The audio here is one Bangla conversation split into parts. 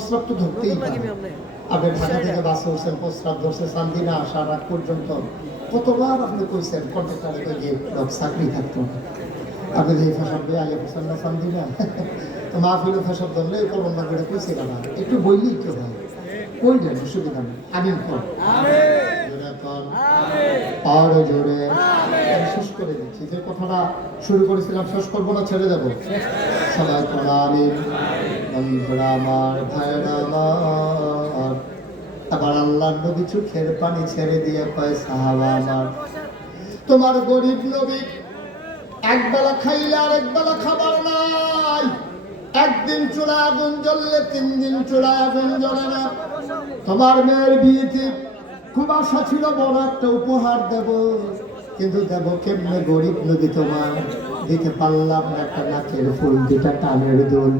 প্রস্রাব তো ধরতেই পারে। আপনি ঢাকা থেকে বাসে উঠছেন, প্রস্রাব ধরছে, চান্দিনা আসার আগ পর্যন্ত কতবার আপনি কইছেন কন্ট্রাক্টরে গিয়ে চাকরি থাকতো না, আপনি এই ফসল দিয়ে আগে ফসল না চান্দিনা তো মাহফিল ফসল ধরলে করবেন না করে কইছিলাম না, একটু বললেই তো হয়, কইলেন অসুবিধা নেই। আমিন কর, আরো জোরে। শেষ করে দিচ্ছি, যে কথাটা শুরু করেছিলাম শেষ করবো না, ছেড়ে দেবো। সবাই করা আমিন। বন্ধুরা আমার, ভাইরা আমার, আবার আল্লাহর নবী চোখের পানি ছেড়ে দিয়ে কয় সাহাবা আমার, তোমার গরিব নবী একবেলা খাইলে আর একবেলা খাবার নাই, একদিন চুলা আগুন জ্বললে 3 দিন চুলা আগুন জ্বলে না। তোমার মেয়ের বিয়েতে খুব আশা ছিল বড় একটা উপহার দেব, কিন্তু দেব কেমনে, গরিব নবী তোমার দিতে পারলাম না একটা নাকের ফুল, 2টা কানের দুল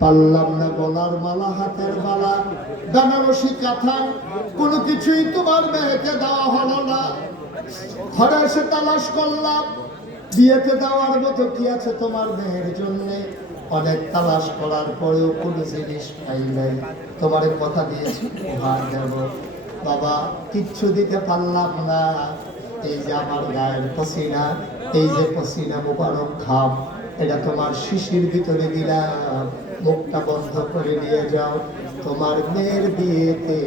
পারলাম না, গলার মালা, হাতের মালা, বেনারসি কাঁথা, কোনো কিছুই তোমার মেয়েকে দেওয়া হলো না। ঘরে এসে তালাশ করলাম, বিয়েতে দেওয়ার মতো কি আছে তোমার মেয়ের জন্যে, অনেক তালাশ করার পরেও কোনো জিনিস পাই নাই। তোমার কথা দিয়েছি উপহার দেব, বাবা কিচ্ছু দিতে পারলাম না। এই যে আমার গায়ের পসিনা, এই যে পসিনা মুবারক ঘাম, এটা তোমার শিশির ভিতরে দিলাম, মুখটা বন্ধ করে নিয়ে যাও। তোমার মেয়ের বিয়েতে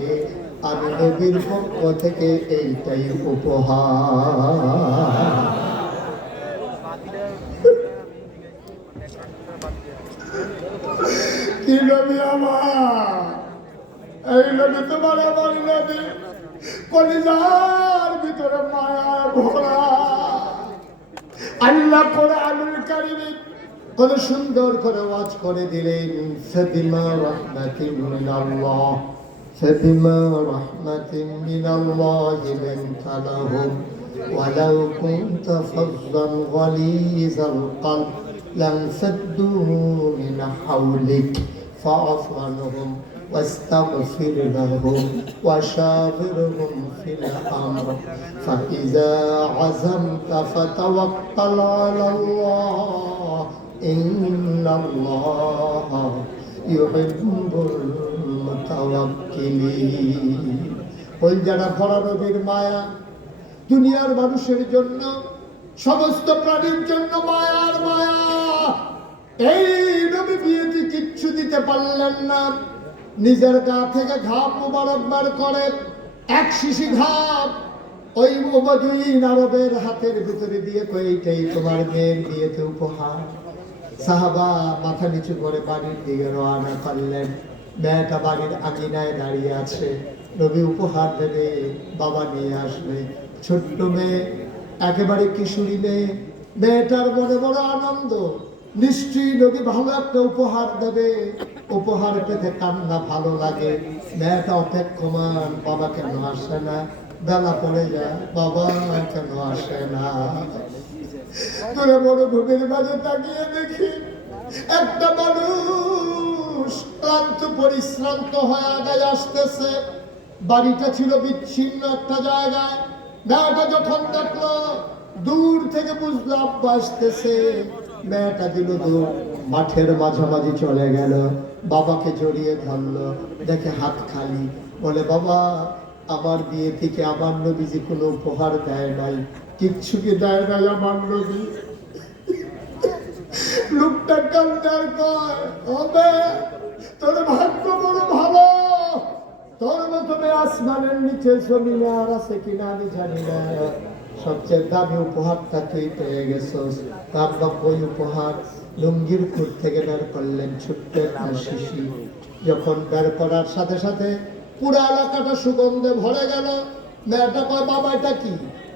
আমি নবীর পক্ষ থেকে এইটাই উপহার। কি নবী আমার, এই নবী তোমার আমার নবী, কলিজার ভিতরে মায়া ভরা। আল্লাহ কোরআনুল কারীমে কত সুন্দর করে ওয়াজ করে দিলেন, ফাবিমা রাহমাতিন মিনাল্লাহ, ফাবিমা রাহমাতিন মিনাল্লাহি লিনতা লাহুম ওয়ালাউ কুনতা ফাযযান গালিযাল কলব লানফাদ্দু মিন হাওলিক ফাআফু আনহুম واستغفر لهم وشاورهم في الأمر فإذا عزمت فتوكل على الله إن الله يحب المتوكلين। ওই যারা ভরা নবীর মায়া, দুনিয়ার মানুষের জন্য, সমস্ত প্রাণীর জন্য মায়ার মায়া। এই নবী বিয়েতে কিচ্ছু দিতে পারলেন না, নিজের গা থেকে ঘাম মোবারক বার করে 1 শিশি ঘাম ওই ওবাদুইন আরবের হাতের ভিতরে দিয়ে এইটাই তোমার মেয়ের বিয়েতে উপহার। সাহাবা মাথা নিচু করে বাড়ির দিকে রওনা করলেন। মেয়েটা বাড়ির আঙিনায় দাঁড়িয়ে আছে, নবী উপহার দেবে, বাবা নিয়ে আসবে। ছোট্ট মেয়ে, একেবারে কিশোরী মেয়ে, মেয়েটার মনে বড় আনন্দ, নিশ্চয়ই নবী ভালো একটা উপহার দেবে। উপহার পেতে কান্না ভালো লাগে, মেয়েটা অপেক্ষমান, বাবা কেন আসে না, বেলা পড়ে যায়, বাবা কেন আসে না। তোরা মরুভূমির মাঝে তাকিয়ে দেখি একটা মানুষ ক্লান্ত পরিশ্রান্ত হয়ে আগায় আসতেছে। বাড়িটা ছিল বিচ্ছিন্ন একটা জায়গায়। মেয়েটা যখন দেখলো, দূর থেকে বুঝলো আব্বা আসতেছে, মেয়েটা দিল দূর, মাঠের মাঝামাঝি চলে গেল, বাবাকে জড়িয়ে ধরলো, দেখে হাত খালি। বলে, বাবা আমার বিয়ে থেকে আমার নবীজি কোনো উপহার দেয় নাই, কিচ্ছু কি দেয় নাই আমার নবী। লোকটা কান্দার কয়, হবে তোর ভাগ্য বড় ভালো, তোর মতো আসমানের নিচে জমিনে আর আছে কিনা আমি জানি না, সবচেয়ে দামি উপহারটা তুই পেয়ে গেছিস। আব্বা ওই উপহার লুঙ্গির খুঁট থেকে বের করলেন, ছোট্ট একটা শিশি। যখন বের করার সাথে সাথে পুরো এলাকাটা সুগন্ধে ভরে গেল। মেয়েটা কয়, বাবা এটা কি?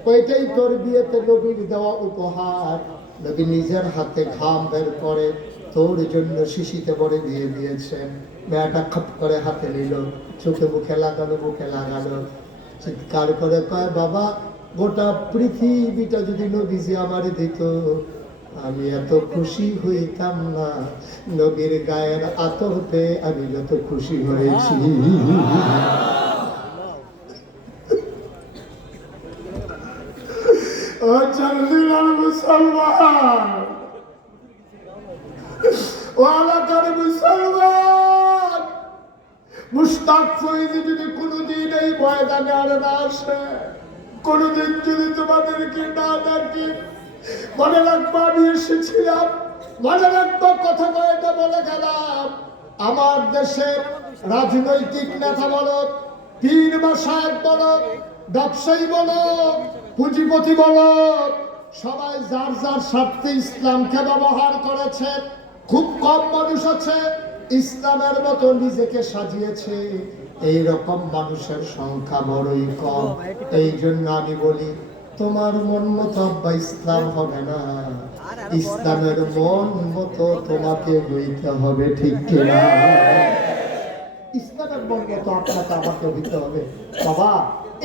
ওইটাই তোর বিয়েতে নবীর দেওয়া উপহার। নবী নিজের হাতে ঘাম বের করে তোর জন্য শিশিতে ভরে দিয়ে দিয়েছেন। মেয়েটা খপ করে হাতে নিল, চোখে মুখে লাগালো, বুকে লাগালো, চিৎকার করে কয়, বাবা গোটা পৃথিবীটা যদি নবীজি আমারে দিত, আমি এত খুশি হইতাম না। নবীর গায়ের আতর পেয়ে আমি যত খুশি হয়েছি। ও চান্দিনার মুসলমান, ও এলাকার মুসলমান, মুশতাক ফরিদ যদি কোনোদিন এই ময়দানে আর না আসে, কোনোদিন যদি তোমাদেরকে না ডাকি, মনে রাখবো আমি এসেছিলাম, মনে রাখবো কথা কয়েকটা বলে গেলাম। আমার দেশের রাজনৈতিক নেতা বলো, পীর বা সাহেব বলো, ব্যবসায়ী বলো, পুঁজিপতি বলো, সবাই যার যার স্বার্থে ইসলামকে ব্যবহার করেছে। খুব কম মানুষ আছে ইসলামের মতো নিজেকে সাজিয়েছে, এইরকম মানুষের সংখ্যা বড়ই কম। এই জন্য আমি বলি, তোমার মন মতো আব্বা ইসলাম হবে না, ইসলামের মন মতো তোমাকে হইতে হবে, ঠিক কিনা? ইসলামের মন মতো আপনাকে আমাকে হইতে হবে। বাবা,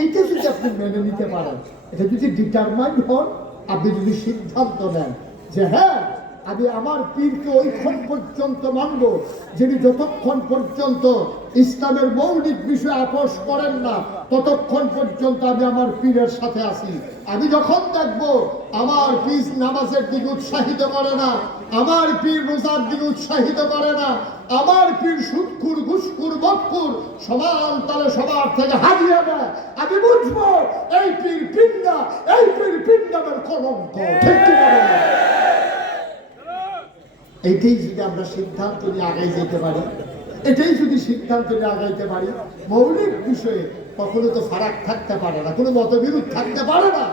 এইটা যদি আপনি মেনে নিতে পারেন, এটা যদি ডিটারমাইন্ড হন, আপনি যদি সিদ্ধান্ত নেন যে হ্যাঁ আমি আমার পীরকে ওইক্ষণ পর্যন্ত মানব যিনি যতক্ষণ পর্যন্ত ইসলামের মৌলিক বিষয় আপোষ করেন না, ততক্ষণ পর্যন্ত আমি আমার পীরের সাথে আছি। আমি যখন দেখব আমার পীর নামাজের দিকে উৎসাহিত করে না, আমার পীর রোজার দিকে উৎসাহিত করে না, আমার পীর সুদখুর ঘুষখুর মদখুর সমান তালে সবার থেকে হারিয়ে দেয়, আমি বুঝবো এই পীর পিণ্ডা, এই পীর পিণ্ডামের কলঙ্ক, ঠিক কি না? এইটাই যদি আমরা সিদ্ধান্ত নিয়ে আগাই যেতে পারি, এটাই যদি সিদ্ধান্ত নিয়ে আগাইতে পারি, মৌলিক বিষয়ে কখনো তো ফারাক থাকতে পারে না, কোনো মতবিরোধ থাকতে পারে না।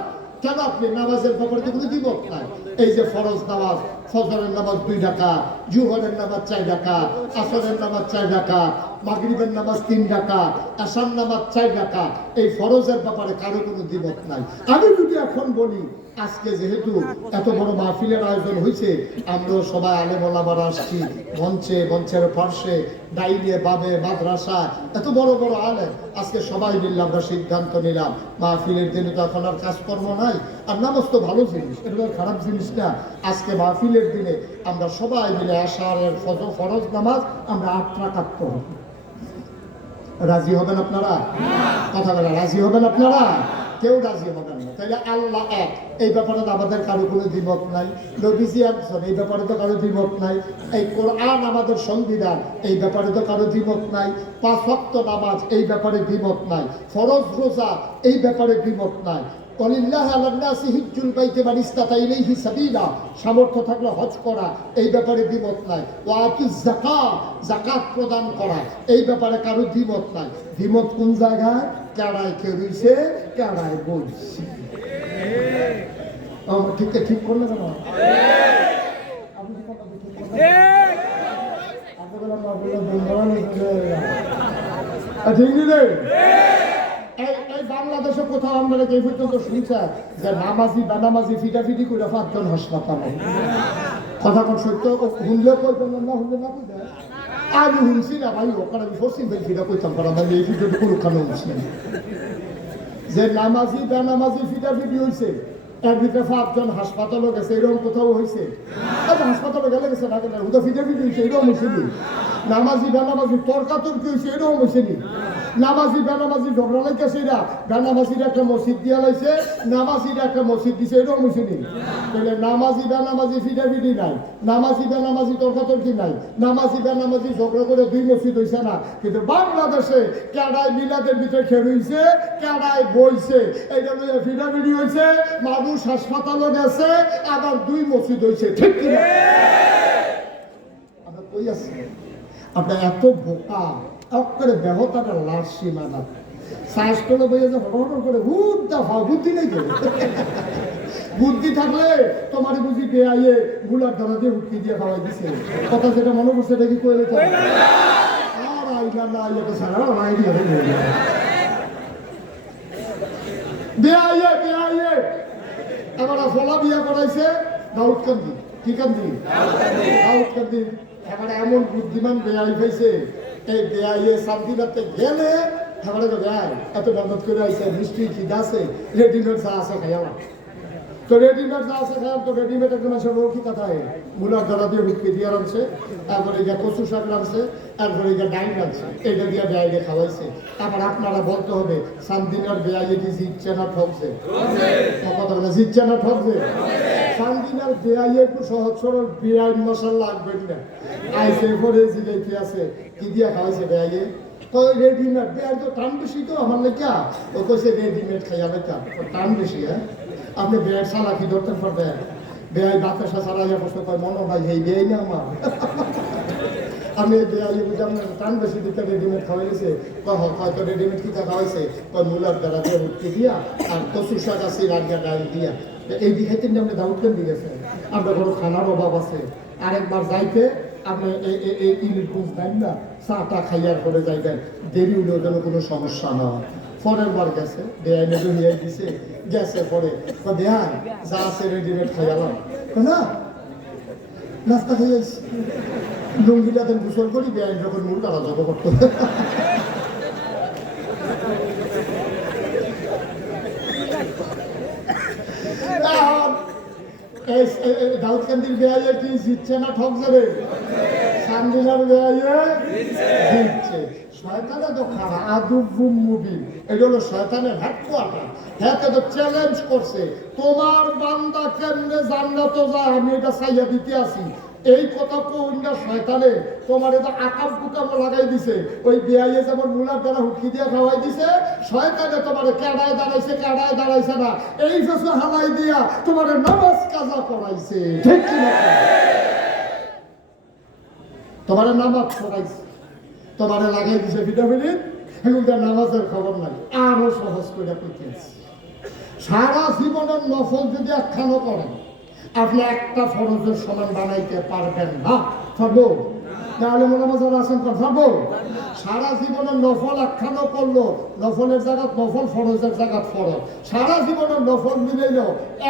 কেন? আপনি নামাজের ব্যাপারে তো কোনো দ্বিমত নাই। এই যে ফরজ নামাজ, ফজরের নামাজ 2 রাকাত, জুহরের নামাজ 4 রাকাত, আসরের নামাজ 4 রাকাত, মাগরিবের নামাজ 3 রাকাত, আশার নামাজ 4 রাকাত, এই ফরজের ব্যাপারে কারো কোনো দ্বিমত নাই। আমি যদি এখন বলি, আজকে যেহেতু এত বড় মাহফিলের আয়োজন হয়েছে, আমরা সবাই আলেম ওলামারা আসছি, মঞ্চে, মঞ্চের পার্শ্বে, ডাইনে বাবে মাদ্রাসা, এত বড় বড় আলেম, আজকে সবাই মিলে আমরা সিদ্ধান্ত নিলাম মাহফিলের দিনে তো এখন আর কাজকর্ম নাই, আর নামাজ তো ভালো জিনিস, এটা তো খারাপ জিনিস না। আজকে মাহফিলের দিনে আমরা সবাই মিলে আশারের ফরজ নামাজ আমরা 8 রাকাত পড়ব। রাজি হবেন আপনারা? কথা বলে রাজি হবেন আপনারা? কেউ রাজি হবেন না। তাহলে আল্লাহ এক, এই ব্যাপারে তো আমাদের কারো কোনো দ্বিমত নাই। নবীজি একজন, এই ব্যাপারে তো কারো দ্বিমত নাই। এই কোরআন আমাদের সংবিধান, এই ব্যাপারে তো কারো দ্বিমত নাই। 5 ওয়াক্ত নামাজ, এই ব্যাপারে দ্বিমত নাই। ফরজ রোজা, এই ব্যাপারে দ্বিমত নাই। সামর্থ্য থাকলে হজ করা, এই ব্যাপারে দ্বিমত নাই। যাকাত প্রদান করা, এই ব্যাপারে কারো দ্বিমত নাই। দ্বিমত কোন জায়গায়? কেড়ায় খেয়েছে, কেড়ায় বলছি। ঠিক করলে কেন? এই বাংলাদেশে কোথাও আপনারা এই পর্যন্ত শুনছেন যে নামাজি বেনামাজি ফিটাফিটি করে 5 জন হাসপাতালে? কথা কোন সত্য? শুনলে কইবেন না, শুনলে না কইবেন? আমি শুনছি না ভাই, ওখানে আমি পশ্চিম ফিটা কইতাম পারা, আমি এই ভিডিওটা কোনোখানে শুনছি যে নামাজি বেনামাজি ফিটাফিটি হয়েছে, এর ভিতরে 5 জন হাসপাতালও গেছে, এরকম কোথাও হয়েছে? আচ্ছা, হাসপাতালে গেলে গেছে না, গেলে হুদা ফিটাফিটি হয়েছে, এরকম হয়েছে নি? নামাজি বেনামাজি তর্কাতর্কি হয়েছে, এরকম হয়েছে নি? নামাজি বেনামাজি ঝগড়া লাইতেছে, এরা বেনামাজির একটা মসজিদ দিয়া লাইছে, নামাজির একটা মসজিদ দিছে, এরকম হয়েছে নি? তাহলে নামাজি বেনামাজি ফিটাফিটি নাই, নামাজি বেনামাজি তর্কাতর্কি নাই, নামাজি বেনামাজি ঝগড়া করে 2 মসজিদ হয়েছে না। কিন্তু বাংলাদেশে কেডায় মিলাদের ভিতরে খেয়ে হয়েছে, কেডায় বইছে, এইটা লইয়া ফিটাফিটি হয়েছে, মানুষ হাসপাতালে গেছে, আবার 2 মসজিদ হয়েছে, ঠিক কিনা? আমরা কই আছি? আপনার এত বোকা, করে ব্যবতাটা লাশ সীমানা শ্বাস করে বইয়ে যে হড় করে হুদ্দা হয়, বুদ্ধি নেই তো। বুদ্ধি থাকলে তোমার বুঝি বেআইয়ে গুলার ধরা দিয়ে হুটকি দিয়ে খাওয়াই দিছে। কথা যেটা মনে করছে এটা কি কইলে তো আর আইলা না আইলা তো সারা নাই দিয়ে বেআইয়ে বেআইয়ে এবার ফলা বিয়া করাইছে দাউদকান্দি। কি কান্দি? দাউদকান্দি। এবার এমন বুদ্ধিমান বেআই পাইছে, এই বেআইয়ে শান্তিনাথে গেলে এবারে তো বেআই এত বন্ধ করে আইছে, মিষ্টি খিদা আছে, রেডিমেড যা আছে খাইয়ালাম। তো রেডিমেড যা আছে খাইয়াম, তো রেডিমেড একটা মানুষের রোগ কি কথায় মূলার ধরা দিয়ে হুটকে দিয়ে রাখছে, তারপরে গিয়ে কচু শাক রাখছে, তারপরে গিয়ে ডাইন রাখছে, এইটা দিয়ে বেআইয়ে খাওয়াইছে। আবার আপনারা বলতে হবে শান্তিনাথ বেআইয়ে কি জিতছে না ঠকছে? কথা বলে জিতছে না ঠকছে? শান্তিনাথ বেআইয়ে একটু সহজ সরল বেআইন মশাল লাগবেন না, আইসে পরে জিলে কি আছে, কি দিয়া খাওয়াইছে বেআইয়ে? রেডিমেড বেয়ার তো টান বেশি তো আমার লেখা ও কইছে রেডিমেড খাইয়া লেখা টান বেশি। হ্যাঁ আপনি বেয়ার চালাকি ধরতে পারবেন বেয়াই বাতাসা চালাইয়া প্রশ্ন কয় মনে হয় এই বেয়াই না আমার আমি বেয়াই বুঝলাম না টান বেশি দিকে রেডিমেড খাওয়াইছে হয়তো রেডিমেড কিতা খাওয়াইছে কয় মূলার দ্বারা দিয়ে উঠতে দিয়া আর কচু শাক আছে রাগিয়া ডাল দিয়া এই দিকে তিনটা আপনি দাউদ কেন দিয়েছে আমরা কোনো খানার অভাব আছে আরেকবার যাইতে আপনি এই ইলিশ দেন না চাটা খাইয়ার করে যাইবেন দেরি হলেও যেন কোনো সমস্যা না হয়। পরের বার গেছে বেআইনে নিয়ে দিছে গেছে পরে বেআই যা আছে রেডিমেড খাইয়ালাম না নাস্তা খাইয়াছি লুঙ্গিটাতে গোসল করি বেআইন যখন মূল তারা জব করতো। দাউদকান্দির বেআইয়ে কি জিতছে না ঠক যাবে? সান্দিনার বেআইয়ে জিতছে। শয়তানে তো খারাপ আদুবুম মুবিন এটা হলো শয়তানের হেডকোয়ার্টার। হ্যাঁ তো চ্যালেঞ্জ করছে তোমার বান্দা কেমনে জান্নাত যায় আমি এটা চাইয়া দিতে আসি এই কথা কোনটা শয়তানে তোমার এটা আকাশ বুকামো লাগাই দিছে ওই বেআইয়ে যেমন মুলার দ্বারা হুকি দিয়ে খাওয়াই দিছে শয়তানে তোমার কেডায় দাঁড়াইছে না এই ফেসে হালাই দিয়া তোমার নামাজ কাজা করাইছে ঠিক কি না তোমার নামাজ পড়াইছে তোমার লাগাই দিছে ভিটামিন এখন তার নামাজের খবর নাই। আরো সহজ করে কইতেছি সারা জীবনের নফল যদি একখানো করেন আপনি একটা ফরজের সমান বানাইতে পারবেন না। পারবো? তাহলে মনে মজার আছেন পারবো? সারা জীবনের নফল একখানো করলো নফলের জায়গা নফল ফরজের জায়গা ফরজ সারা জীবনের নফল মিলেল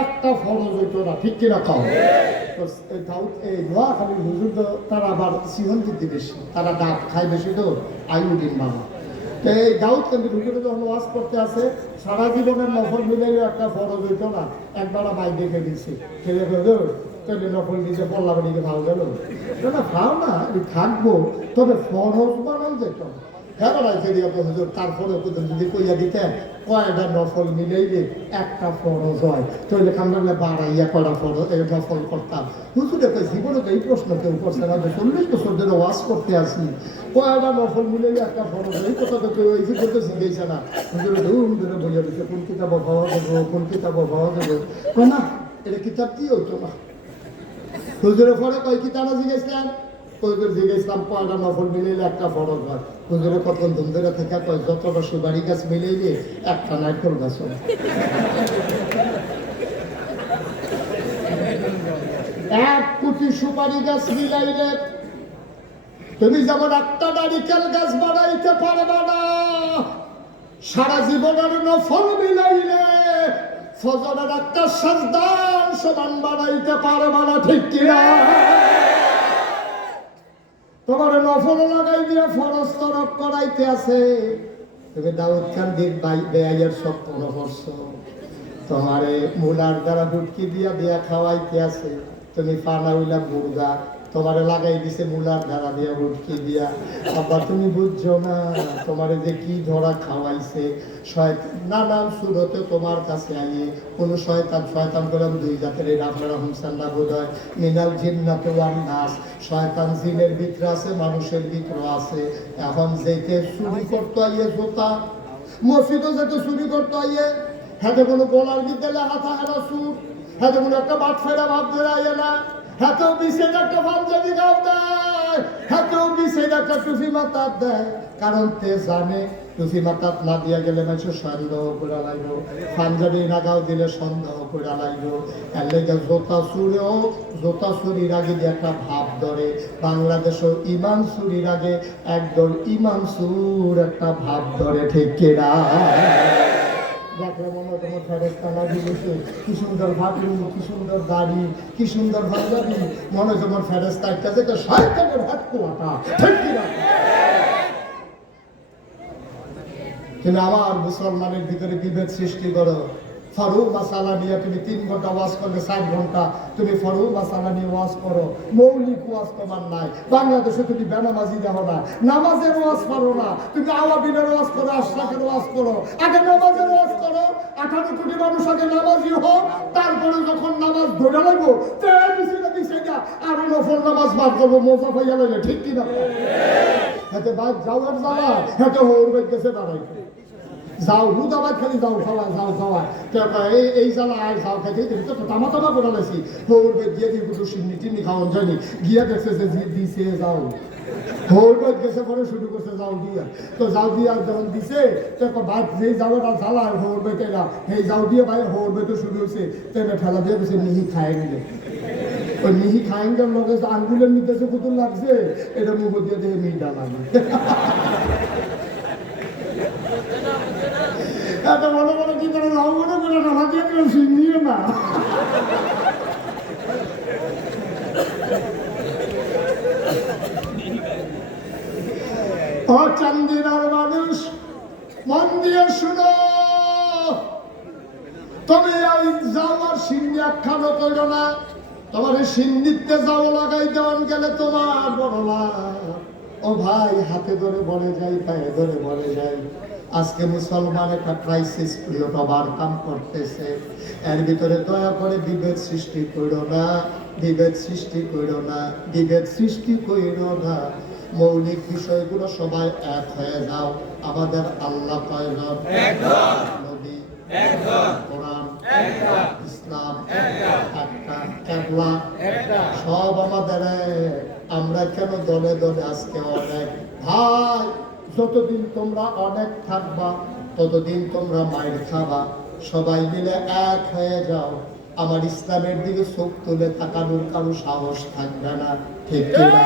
একটা ফরজ হইতো না ঠিক কিনা খাও। এই নোয়াখালীর হুজুর তো তারা আবার সিহন বুদ্ধি বেশি তারা ডাব খায় বেশি তো আইউডিন বাবা এই দাউদকান্দির হুজুরে যখন ওয়াজ করতে আসে সারা জীবনের নফল মিলেও একটা ফরজ হইতো না একবার মাই দেখে দিচ্ছি ছেলে তাহলে নফল দিতে পল্লা বাড়িতে ভাও গেল না খাও না থাকবো তবে ফরজ বানান যেত হ্যাঁ বেড়াইছে হুজুর তারপরে যদি কইয়া দিতেন কয়টা নফল মিলেইলে একটা ফরজ হয় তাহলে আমরা বাড়াইয়া কয়টা ফরজ নফল করতাম হুজুরে কই জীবনে তো এই প্রশ্ন কেউ করছে না 40 বছর ধরে ওয়াজ করতে আসি কয়টা নফল মিলেইলে একটা ফরজ এই কথা তো কেউ এই করতে শিখেছে না হুজুরে ধুম ধরে বইয়া দিচ্ছে কোন কিতাব ভাবা দেবো কোন কিতাব ভাবা দেবো না এটা কিতাব কি হইতো না হুজুরে পরে কয় কিতাব জিজ্ঞেসলেন হুজুর জিজ্ঞেসলাম কয়টা নফল মিলাইলে একটা ফরজ হয় হুজুরে কতক্ষণ ধুম ধরে থেকে কয় যতটা সুপারি গাছ মিলাইলে একটা নারকেল গাছ হয়। 1 কোটি সুপারি গাছ মিলাইলে তুমি যেমন একটা নারিকেল গাছ বানাইতে পারবে না সারা জীবনের নফল মিলাইলে ফজরের একটা সাজদার সমান বানাইতে পারবে না ঠিক কিনা। তোমার নফল লাগাই দিয়ে ফরজ তরফ করাইতে আছে তুমি দাউদকান্দির বেআইয়ের স্বপ্ন করছো তোমারে মুলার দ্বারা হুটকি দিয়া খাওয়াইতে আছে তুমি পানা উইলা মুরগা তোমারে লাগাই দিছে মুলার দ্বারা দিয়া হুটকি দিয়া আবার তুমি বুঝছো না তোমারে যে কি ধরা খাওয়াইছে শয়তান নানান সুরতে তোমার কাছে আইয়ে কোন শয়তান করলাম 2 জাতের এই আপনারা হুমসান না বোধ হয় মিনাল জিন্নাত ওয়ান নাস শয়তান জিনের ভিতরে আছে মানুষের ভিতরে আছে এখন যেতে চুরি করতে আইয়ে জোতা মসজিদও যেতে চুরি করতে আইয়ে হাতে কোনো গলার ভিতরে হাতা হারা সুর হাতে কোনো একটা বাট ফেরা ভাব ধরে আইয়ে না হাতেও বিশেষ একটা পাঞ্জাবি গাও দেয় হাতেও বিশেষ একটা টুপি মাথার দেয় কারণ তে জানে টুপি মাথার না দিয়া গেলে মানুষ সন্দেহ করে লাগলো পাঞ্জাবি না গাও দিলে সন্দেহ করে লাগলো এর লেগে জোতা চুরির আগে যে একটা ভাব ধরে বাংলাদেশও ইমান চুরির আগে একদল ইমান চুর একটা ভাব ধরে ঠিক কিনা। দেখলে মনে তোমার ফেরেস্তানা দিয়েছে কি সুন্দর বাথরুম কি সুন্দর গাড়ি কি সুন্দর বাজাবি মনে তোমার ফেরেস্তা একটা যে তো শয়তানের হাত কোয়াটা ঠিক কিনা। তুমি আমার মুসলমানের ভিতরে বিভেদ সৃষ্টি করো ফরু মাসালা নিয়ে তুমি 3 ঘন্টা ওয়াজ করলে 4 ঘন্টা তুমি ফরু মাসালা নিয়ে ওয়াজ করো মৌলিক ওয়াজ তোমার নাই বাংলাদেশে তুমি বেনামাজি দেখো না নামাজের ওয়াজ করো না তুমি আওয়াবিনের ওয়াজ করো আশরাকের ওয়াজ করো আগে নামাজের ওয়াজ করো 18 কোটি মানুষ আগে নামাজি হোক তারপরে যখন নামাজ ধরে লাগবো আর নফল নামাজ বার করবো মোজা পাইয়া লাগে ঠিক কিনা হাতে বাদ যাও আর যাওয়া হাতে হোর বাদ গেছে দাঁড়াইতে যাও হুদাবাদ খালি যাও খাওয়া যাও খাওয়া এই জ্বালা আয় যাও খাইতে তো তামা তামা করে লাইছি হোর বাদ গিয়ে দিয়ে দুটো সিন্নি টিন্নি খাওয়ান যায়নি গিয়া দেখছে যে দিছে যাও হোর বাদ গেছে পরে শুরু করছে যাও দিয়া তো যাও দিয়া যখন দিছে তো বাদ যেই যাওয়াটা জ্বালা হোর বেটেরা এই যাও দিয়ে ভাই হোর বেটে শুরু হয়েছে তেমনি ঠেলা দিয়ে গেছে নিহি খায় নিলে ওই মিহি খায়েঙ্গার লগে আঙ্গুলের নির্দেশে কত লাগছে এটা মুখ দিয়ে দেখে মিহিটা লাগে এত বড় বড় কি করে যাও মনে করে না দিয়ে দিলাম সিন্নিও না ও চান্দিনার মানুষ মন দিয়ে শুনো তুমি যাও আর সিন্নি আখ্যানো করো না তোমার সিন্নিতে যাও লাগাই দেওয়ান গেলে তোমার বড় লাভ ও ভাই হাতে ধরে বলে যাই পায়ে ধরে বলে যাই আজকে মুসলমান একটা ক্রাইসিস পিরিয়ড ওভারকাম করতেছে এর ভিতরে দয়া করে বিভেদ সৃষ্টি করো না বিভেদ সৃষ্টি করো না বিভেদ সৃষ্টি করো না মৌলিক বিষয়গুলো সবাই এক হয়ে যাও আমাদের আল্লাহ কয়জন নবী কোরআন ইসলাম একটা কেবলা সব আমাদের আমরা কেন দলে দলে আজকে অনেক ভাই যতদিন তোমরা অনেক থাকবা ততদিন তোমরা মায়ের খাবা সবাই মিলে এক হয়ে যাও আমার ইসলামের দিকে চোখ তুলে তাকানোর কারো সাহস থাকবে না ঠিক কিনা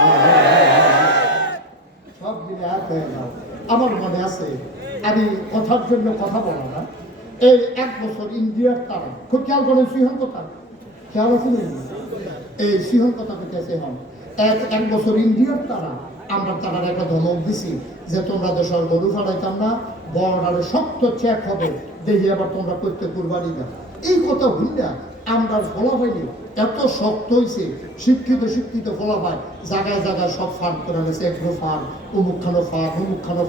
সব মিলে এক হয়ে যাও আমার মনে আছে আমি কথার জন্য কথা বলা না এই 1 বছর ইন্ডিয়ার তারা খুব খেয়াল করেন সিংহন কথা খেয়াল আছে এই সিংহন কথা পেতেছে হন 1 বছর ইন্ডিয়ার তারা আমরা তারা একটা ধমক দিছি যে তোমরা দেশের গরু ফাড়াইতাম না বর্ডারে শক্ত চেক হবে দেখি আবার তোমরা করতে কুরবানি না এই কথা ভুলিয়া আমরা ফলাফাইনি এত শক্ত হয়েছে শিক্ষিত ফলাফাই জায়গায় জায়গায় সব ফার্ম করে গেছে এগ্রো ফার্ম অমুকখানো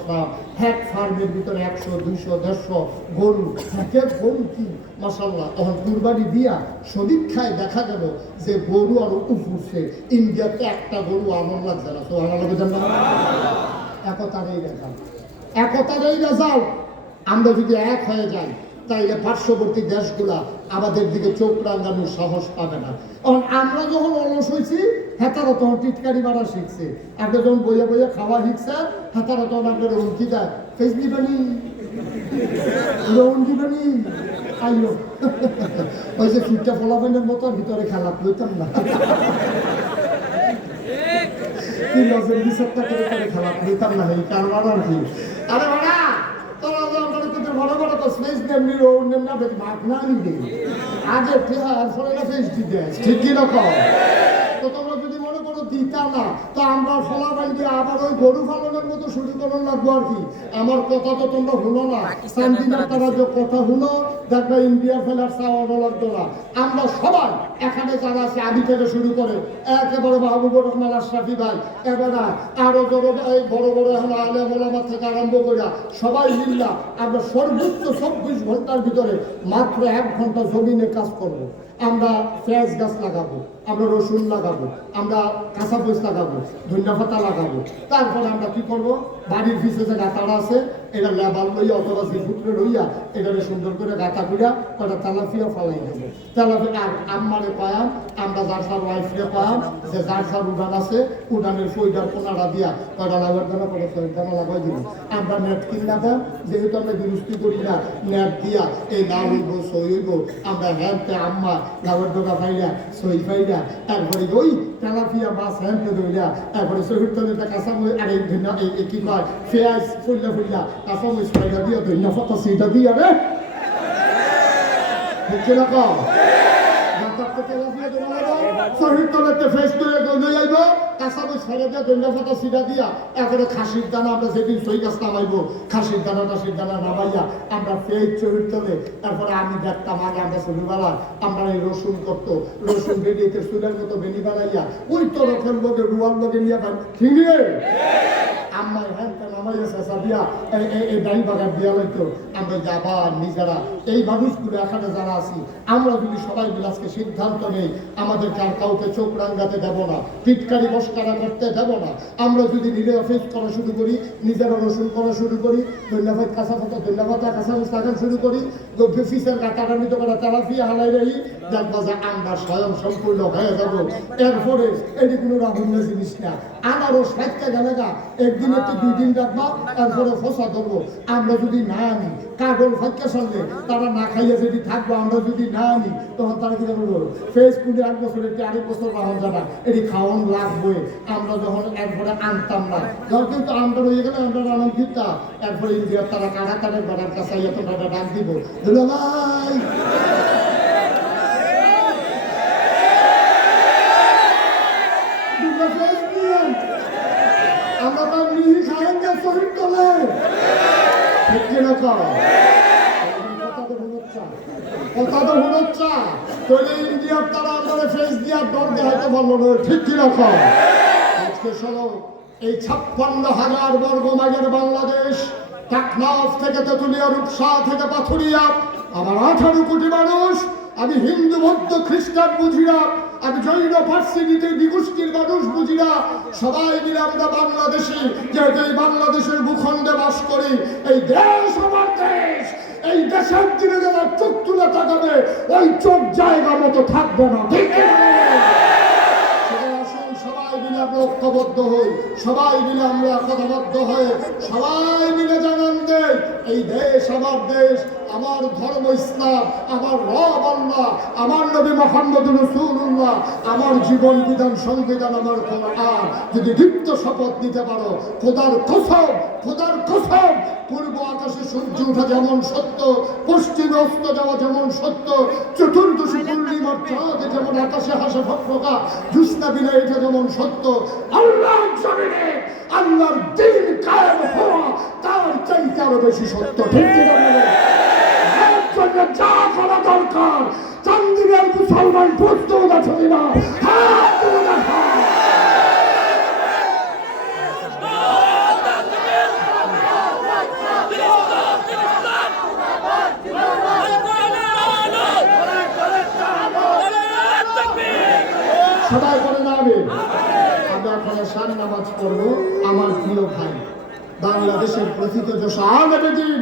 ফার্ম হ্যাক ফার্মের ভিতরে 100 200 150 গরু হ্যাকের গরু কি মাশাআল্লাহ তখন কুরবানি দিয়া সমীক্ষায় দেখা গেল যে গরু আর উফুরছে ইন্ডিয়াতে একটা গরু আমার লাগছে না তো আমার লাগে জানা একতারেই রেজাল্ট আমরা যদি এক হয়ে যাই তাইলে পার্শ্ববর্তী দেশগুলা আমাদের দিকে চোখ রাঙানোর সাহস পাবে না কারণ আমরা যখন অলস হয়েছি হেতারা তখন টিটকারি মারা শিখছে আপনি যখন বইয়ে বইয়ে খাওয়া শিখছে হেতারা তখন আপনার রুমকি দেয় ফেস দিবানি রোন দিবানি আইলো ওই যে ফুটটা ফলাফেনের মতো ভিতরে খেলা লইতাম না খেলা লইতাম না এই কারণ আর কি আরে বাড়া বড় বড় তো স্পেস নেমনি রোড নেমনা বেশ মাঠ না নিবে আগে প্লেয়ার ফলে না ফেস দিতে ঠিক কি রকম তো তোমরা যদি মনে করো দিতা না তো আমরা ফলাফল দিয়ে আবার ওই গরু পালনের মতো শুরু করার লাগবো আর কি আমার কথা তো তোমরা শুনো না সান্দিনা তারা যে কথা শুনো দেখবে ইন্ডিয়া ফেলার চাওয়ানো লাগতো না আমরা সবাই এখানে যারা আছে আদি থেকে শুরু করে একেবারে মাহবুবুর রহমান আশরাফি ভাই এবারে আরো বড় বড় এখন আলে মোলামা থেকে আরম্ভ করে সবাই মিল্লা আমরা সর্বোচ্চ 24 ঘন্টার ভিতরে মাত্র 1 ঘন্টা জমিনে কাজ করবো আমরা পেঁয়াজ গাছ লাগাবো আমরা রসুন লাগাবো আমরা কাঁচা মরিচ লাগাবো ধনিয়া পাতা লাগাবো তারপরে আমরা কি করবো বাড়ির পিছে যে গাঁথাটা আছে এটা লেবাল লইয়া অথবা জিফুটরে লইয়া এটাকে সুন্দর করে গাঁথা করিয়া ওটা তেলাপিয়া ফালাই দেবো তেলাপিয়া আর আম্মারে পায়াম আমরা যার সার ওয়াইফরে পায়াম যে যার সার উড়ান আছে উড়ানের ফইটার কোনাটা দিয়া কয়টা লাগার জন্য করে ফইটানা লাগাই দিব আমরা নেট কিনা দেন যেহেতু আমরা বিরুষ্টি করি না নেট দিয়া এই না হইব সই হইব আমরা হ্যান্ডতে আম্মা লাগার ডোকা ফাইলা সই ফাইলা তারপরে ওই তেলাপিয়া মাছ হ্যান্ডতে ধইলা তারপরে শহীদ তলে কাঁচা আর এই ধন্য এই কি কয় পেঁয়াজ ফুল্লা ফুল্লা কাঁচা মরিচ ফাইলা দিয়া ধন্য ফটো সেইটা দিয়া রে বুঝছে না কম শহীদ তলেতে ফেস করে দৌড়ে যাইব কাঁচা মরিচ ফাইলা দিয়া ধন্য ফটো সিধা দিয়া এরপরে খাসির দানা আমরা যেদিন সই গাছ নামাইব খাসির দানা নামাইয়া আমরা ফেস শহীদ তলে তারপরে আমি দেখতাম আগে আমরা ছোটবেলা আমরা এই রসুন করতো রসুন বেরিয়েতে চুলের মতো বেনি বানাইয়া ওই তরফের লোকে রুয়ার লোকে নিয়ে ঠিকই আম্মাই হ্যাঁ লাফাইয়া চেঁচা দিয়া এই ডাইল বাগান দিয়া লইতো আমরা যাবার নিজেরা এই মানুষগুলো এখানে যারা আছি আমরা যদি সবাই মিলে আজকে সিদ্ধান্ত নেই আমাদেরকে আর কাউকে চোখ রাঙ্গাতে দেব না, টিটকারি মস্কারা করতে দেব না। আমরা যদি নিজেরা ফেস করা শুরু করি, নিজেরা রসুন করা শুরু করি, ধন্যবাদ কাঁচা পাতা ধন্যবাদ কাঁচা লাগান শুরু করি, ফিসের কাটারান্বিত করা তেলাপি হালাই রহি, দেখবো যে আমরা স্বয়ং সম্পূর্ণ হয়ে যাব। এরপরে এটি কোনো রাহুল্য জিনিস না। আনারস রাখতে গেলে গা একদিন একটু 2 দিন রাখবা, তারপরে ফসা ধরবো। আমরা যদি না আনি কাগজ ফাঁকা সামনে তারা না খাইয়ে যদি থাকবো, আমরা যদি না আনি তখন তারা কি করবো ফেস কুড়ি 1 বছর একটি 2.5 বছর বাহন যাবা এটি খাওয়ান লাগবে। আমরা যখন এরপরে আনতাম না, যখন কিন্তু আমরা রয়ে গেলে আমরা আনন্দ দিতাম, এরপরে ইন্ডিয়ার তারা কাড়াকাড়ের বেড়ার কাছে এত ডাক দিব ভাই আমরা তো মিহি খায়েঙ্গে শহীদ তোলে ঠিক কিনা কথা তো হুড়চ্ছা তোলে ইন্ডিয়ার তারা আমরা ফেস দিয়ে ডর দেখাইতে পারলো না ঠিক কিনা আজকে শোনো এই 56,000 বর্গ মাইলের বাংলাদেশ, টেকনাফ থেকে তেঁতুলিয়া, রূপসা থেকে পাথুরিয়া, আমার 18 কোটি মানুষ। আমি হিন্দু বৌদ্ধ খ্রিস্টান বুঝি না, আমি জৈন পার্সি দ্বিগোষ্ঠীর মানুষ বুঝি না, সবাই মিলে আমরা বাংলাদেশি, যেহেতু এই বাংলাদেশের ভূখণ্ডে বাস করি। এই দেশ আমার দেশ, এই দেশের দিনে যারা চোখ তুলে তাকাবে ওই চোখ জায়গা মতো থাকবে না ঠিক সবাই মিলে আমরা ঐক্যবদ্ধ হই, সবাই মিলে আমরা একতাবদ্ধ হয়ে সবাই মিলে জানান দেই এই দেশ আমার দেশ, আমার ধর্ম ইসলাম, আমার রব আল্লাহ, আমার নবী মুহাম্মদুর রাসূলুল্লাহ, আমার জীবন বিধান সংবিধান আমার কোরআন। যদি দীপ্ত শপথ নিতে পারো খোদার কসম, খোদার কসম, পূর্ব আকাশে সূর্য ওঠা যেমন সত্য, পশ্চিমে অস্ত যাওয়া যেমন সত্য, চতুর্দশী পূর্ণিমার চাঁদ যেমন আকাশে হাসে ফকফকা জ্যোৎস্না বিলে এটা যেমন সত্য, আল্লাহর জমিনে আল্লাহর দ্বীন কায়েম হওয়া তার চাইতে আরো বেশি সত্য ঠিক কিনা যা করা দরকার চান্দিনের মুসলমান প্রস্তুত আছে কিনা সবাই করে না আমি এখন শান নামাজ পড়বো। আমার প্রিয় ভাই বাংলাদেশের প্রথিত যশা আলেমদিন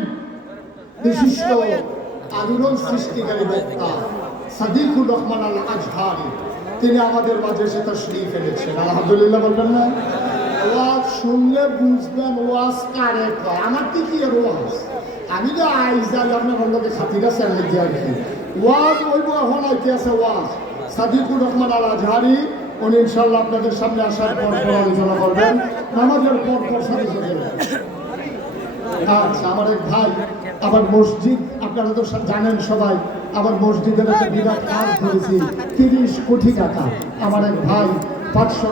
বিশিষ্ট আন্দোলন সৃষ্টিকারী বক্তা সাদিকুর রহমান আল আজহারি তিনি আমাদের মাঝে এসে তাশরীফ এনেছেন। আলহামদুলিল্লাহ বলবেন না? ওয়াজ শুনলে বুঝবেন ওয়াজ কারে কয়। আমার কি এর ওয়াজ? আমি তো আইজাই আপনার লোকে খাতির আছে আর কি ওয়াজ ওইব এখন আইতে আছে ওয়াজ। সাদিকুর রহমান আল আজহারি উনি ইনশাআল্লাহ আপনাদের সামনে আসার পর আলোচনা করবেন নামাজের পর সাথে সাথে। আচ্ছা আমার এক ভাই আবার মসজিদ আপনারা তো জানেন সবাই, আবার মসজিদের একটা বিরাট কাজ করেছি 30 কোটি টাকা। আমার এক ভাই 500